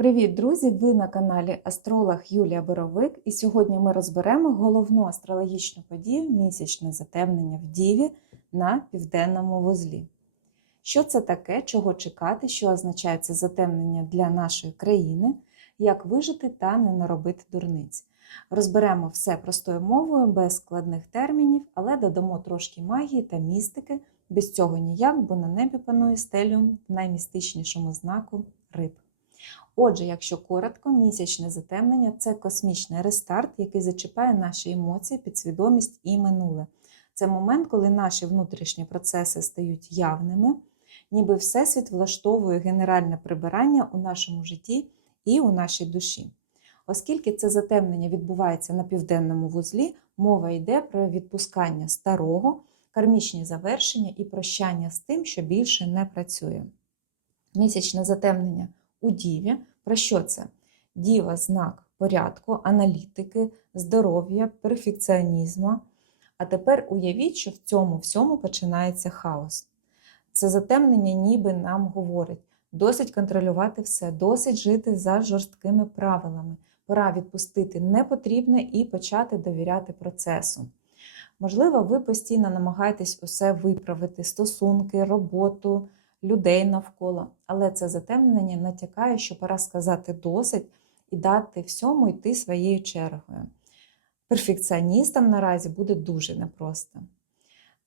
Привіт, друзі! Ви на каналі Астролог Юлія Боровик, і сьогодні ми розберемо головну астрологічну подію місячне затемнення в Діві на південному вузлі. Що це таке, чого чекати, що означає це затемнення для нашої країни, як вижити та не наробити дурниць. Розберемо все простою мовою, без складних термінів, але додамо трошки магії та містики. Без цього ніяк, бо на небі панує стеліум в наймістичнішому знаку риб. Отже, якщо коротко, місячне затемнення це космічний рестарт, який зачіпає наші емоції, підсвідомість і минуле. Це момент, коли наші внутрішні процеси стають явними, ніби Всесвіт влаштовує генеральне прибирання у нашому житті і у нашій душі. Оскільки це затемнення відбувається на південному вузлі, мова йде про відпускання старого, кармічні завершення і прощання з тим, що більше не працює. Місячне затемнення у Діві. Про що це? Діва знак порядку, аналітики, здоров'я, перфекціонізму. А тепер уявіть, що в цьому всьому починається хаос. Це затемнення ніби нам говорить: досить контролювати все, досить жити за жорсткими правилами. Пора відпустити непотрібне і почати довіряти процесу. Можливо, ви постійно намагаєтесь усе виправити: стосунки, роботу, людей навколо, але це затемнення натякає, що пора сказати досить і дати всьому йти своєю чергою. Перфекціоністам наразі буде дуже непросто.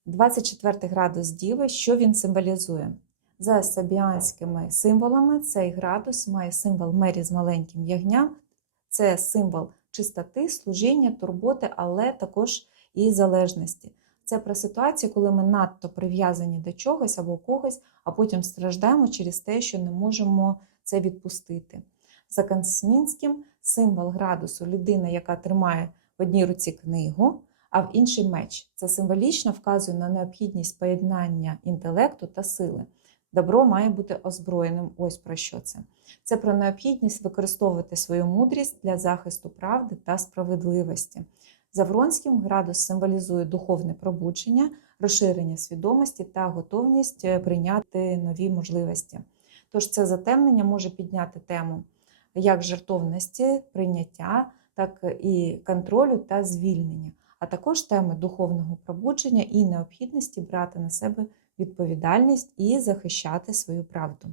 24 градус Діви, що він символізує? За сабіанськими символами цей градус має символ мері з маленьким ягням, це символ чистоти, служіння, турботи, але також і залежності. Це про ситуацію, коли ми надто прив'язані до чогось або когось, а потім страждаємо через те, що не можемо це відпустити. За Кансмінським символ градусу людина, яка тримає в одній руці книгу, а в інший меч. Це символічно вказує на необхідність поєднання інтелекту та сили. Добро має бути озброєним. Ось про що це. Це про необхідність використовувати свою мудрість для захисту правди та справедливості. За Вронським градус символізує духовне пробудження, розширення свідомості та готовність прийняти нові можливості. Тож це затемнення може підняти тему як жертовності, прийняття, так і контролю та звільнення, а також теми духовного пробудження і необхідності брати на себе відповідальність і захищати свою правду.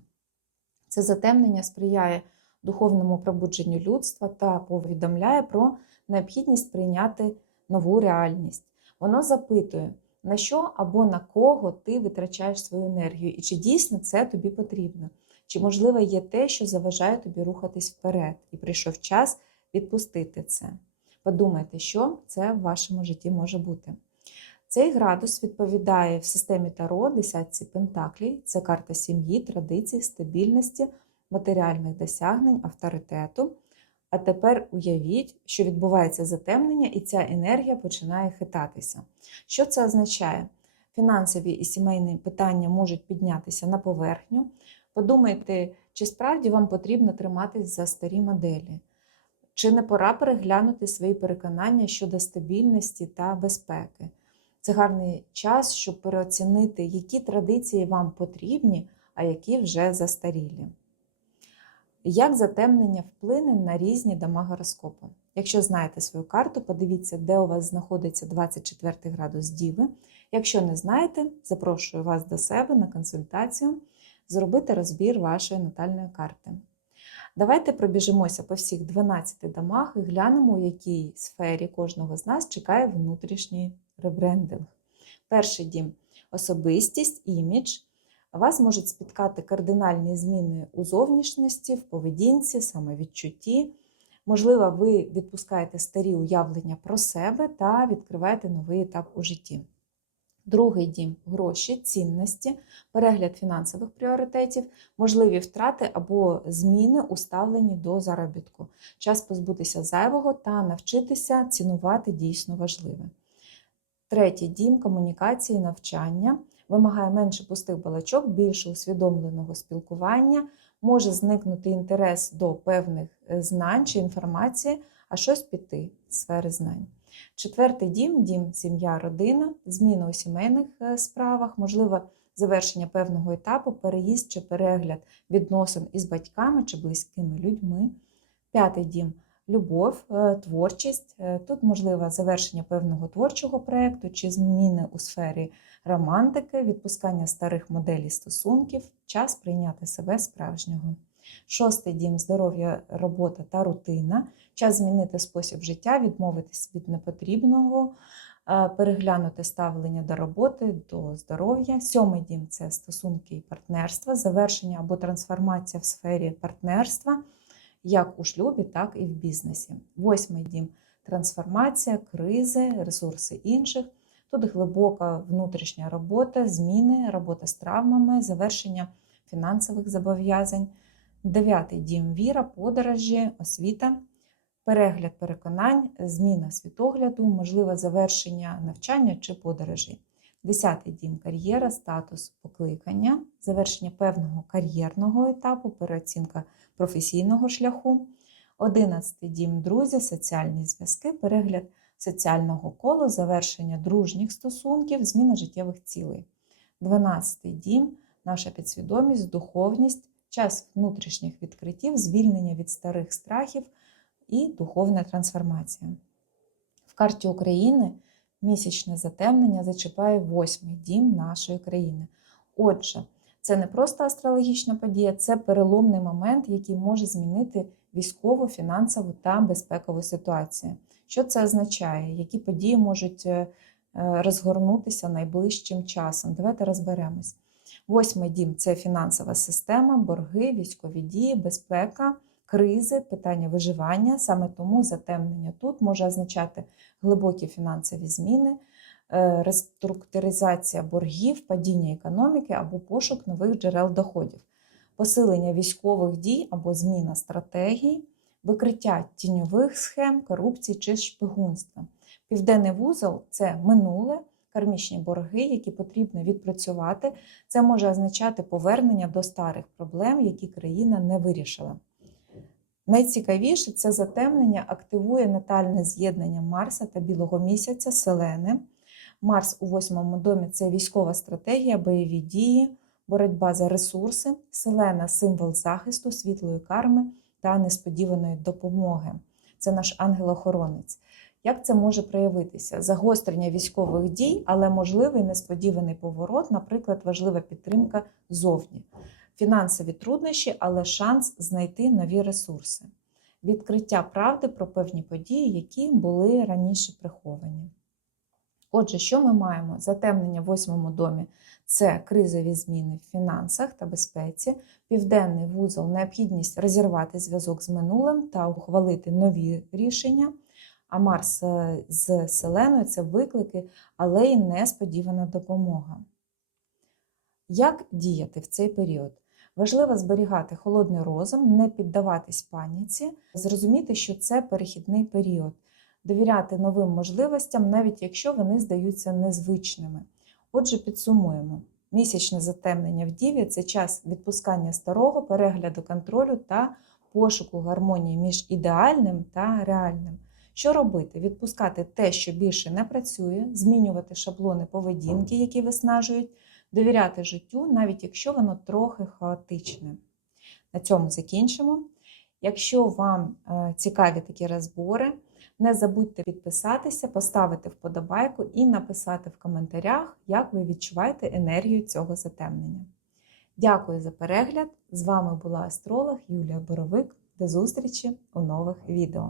Це затемнення сприяє духовному пробудженню людства та повідомляє про необхідність прийняти нову реальність. Воно запитує, на що або на кого ти витрачаєш свою енергію, і чи дійсно це тобі потрібно, чи, можливо, є те, що заважає тобі рухатись вперед, і прийшов час відпустити це. Подумайте, що це в вашому житті може бути. Цей градус відповідає в системі Таро десятці пентаклей, це карта сім'ї, традицій, стабільності, матеріальних досягнень, авторитету. А тепер уявіть, що відбувається затемнення, і ця енергія починає хитатися. Що це означає? Фінансові і сімейні питання можуть піднятися на поверхню. Подумайте, чи справді вам потрібно триматись за старі моделі, чи не пора переглянути свої переконання щодо стабільності та безпеки. Це гарний час, щоб переоцінити, які традиції вам потрібні, а які вже застарілі. Як затемнення вплине на різні дома гороскопу? Якщо знаєте свою карту, подивіться, де у вас знаходиться 24 градус Діви. Якщо не знаєте, запрошую вас до себе на консультацію, зробити розбір вашої натальної карти. Давайте пробіжимося по всіх 12 домах і глянемо, у якій сфері кожного з нас чекає внутрішній ребрендинг. Перший дім особистість, імідж. Вас можуть спіткати кардинальні зміни у зовнішності, в поведінці, самовідчутті. Можливо, ви відпускаєте старі уявлення про себе та відкриваєте новий етап у житті. Другий дім гроші, цінності, перегляд фінансових пріоритетів, можливі втрати або зміни у ставленні до заробітку. Час позбутися зайвого та навчитися цінувати дійсно важливе. Третій дім комунікації, навчання вимагає менше пустих балачок, більше усвідомленого спілкування, може зникнути інтерес до певних знань чи інформації, а щось піти з сфери знань. Четвертий дім дім, сім'я, родина, зміни у сімейних справах, можливо, завершення певного етапу, переїзд чи перегляд відносин із батьками чи близькими людьми. П'ятий дім любов, е, творчість. Е, Тут можливе завершення певного творчого проєкту чи зміни у сфері романтики, відпускання старих моделей стосунків, час прийняти себе справжнього. Шостий дім здоров'я, робота та рутина. Час змінити спосіб життя, відмовитись від непотрібного, е, переглянути ставлення до роботи, до здоров'я. Сьомий дім це стосунки і партнерства, завершення або трансформація в сфері партнерства, як у шлюбі, так і в бізнесі. Восьмий дім трансформація, кризи, ресурси інших. Тут глибока внутрішня робота, зміни, робота з травмами, завершення фінансових зобов'язань. Дев'ятий дім віра, подорожі, освіта, перегляд переконань, зміна світогляду, можливе завершення навчання чи подорожі. Десятий дім кар'єра, статус покликання, завершення певного кар'єрного етапу, переоцінка професійного шляху. Одинадцятий дім друзі, соціальні зв'язки, перегляд соціального колу, завершення дружніх стосунків, зміна життєвих цілей. Дванадцятий дім наша підсвідомість, духовність, час внутрішніх відкриттів, звільнення від старих страхів і духовна трансформація. В карті України місячне затемнення зачіпає восьмий дім нашої країни. Отже, це не просто астрологічна подія, це переломний момент, який може змінити військову, фінансову та безпекову ситуацію. Що це означає? Які події можуть е, розгорнутися найближчим часом? Давайте розберемось. Восьмий дім це фінансова система, борги, військові дії, безпека, кризи, питання виживання. Саме тому затемнення тут може означати глибокі фінансові зміни, е, реструктуризація боргів, падіння економіки або пошук нових джерел доходів, посилення військових дій або зміна стратегій, викриття тіньових схем, корупції чи шпигунства. Південний вузол це минуле кармічні борги, які потрібно відпрацювати. Це може означати повернення до старих проблем, які країна не вирішила. Найцікавіше це затемнення активує натальне з'єднання Марса та Білого місяця Селени. Марс у восьмому домі це військова стратегія, бойові дії, боротьба за ресурси, Селена символ захисту, світлої карми та несподіваної допомоги. Це наш ангел-охоронець. Як це може проявитися? Загострення військових дій, але можливий несподіваний поворот, наприклад, важлива підтримка зовні, фінансові труднощі, але шанс знайти нові ресурси, відкриття правди про певні події, які були раніше приховані. Отже, що ми маємо? Затемнення в восьмому домі це кризові зміни в фінансах та безпеці, південний вузол, необхідність розірвати зв'язок з минулим та ухвалити нові рішення. А Марс е, з Селеною це виклики, але й несподівана допомога. Як діяти в цей період? Важливо зберігати холодний розум, не піддаватись паніці, зрозуміти, що це перехідний період, довіряти новим можливостям, навіть якщо вони здаються незвичними. Отже, підсумуємо: місячне затемнення в Діві це час відпускання старого, перегляду контролю та пошуку гармонії між ідеальним та реальним. Що робити? Відпускати те, що більше не працює, змінювати шаблони поведінки, які виснажують, довіряти життю, навіть якщо воно трохи хаотичне. На цьому закінчимо. Якщо вам е, цікаві такі розбори, не забудьте підписатися, поставити вподобайку і написати в коментарях, як ви відчуваєте енергію цього затемнення. Дякую за перегляд! З вами була астролог Юлія Боровик. До зустрічі у нових відео.